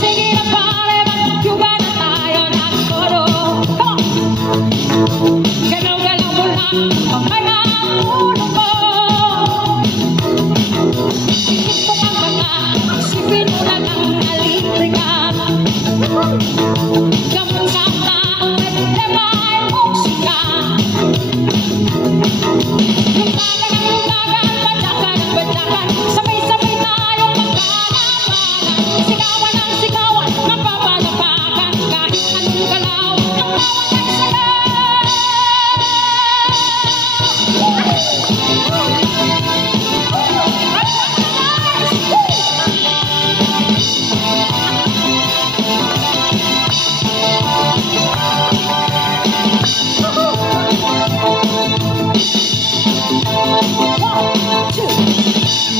Sige na pare, magtuba na tayo ng todo. Galaw-galaw mo lang ang mga ulo mo. Isip mo ang mga, isipin mo lang ang alitrikan. Gamon ka na ang problema ay musika. Lumagan, badyakan, sabay-sabay tayong magkalabanan. Sigawan ang sigawan, napapalapakan, kahit anong galaw, ang bawat kasalan.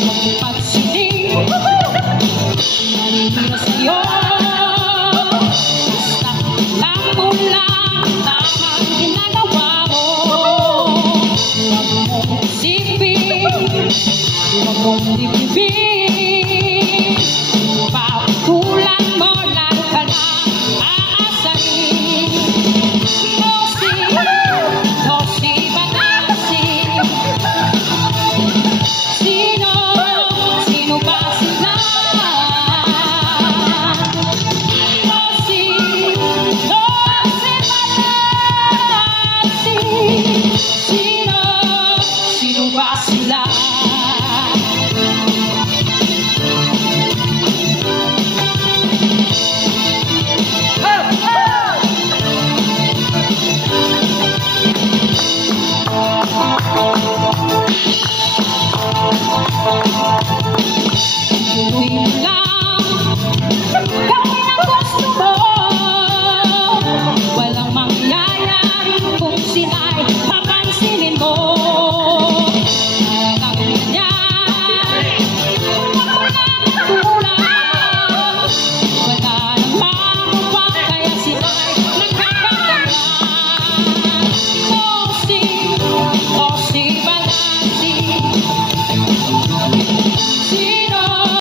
Magpagsiling, nanihira sa'yo. Basta lang mo lang tamang ginagawa mo. Huwag mong isipin, huwag mong dibdibin.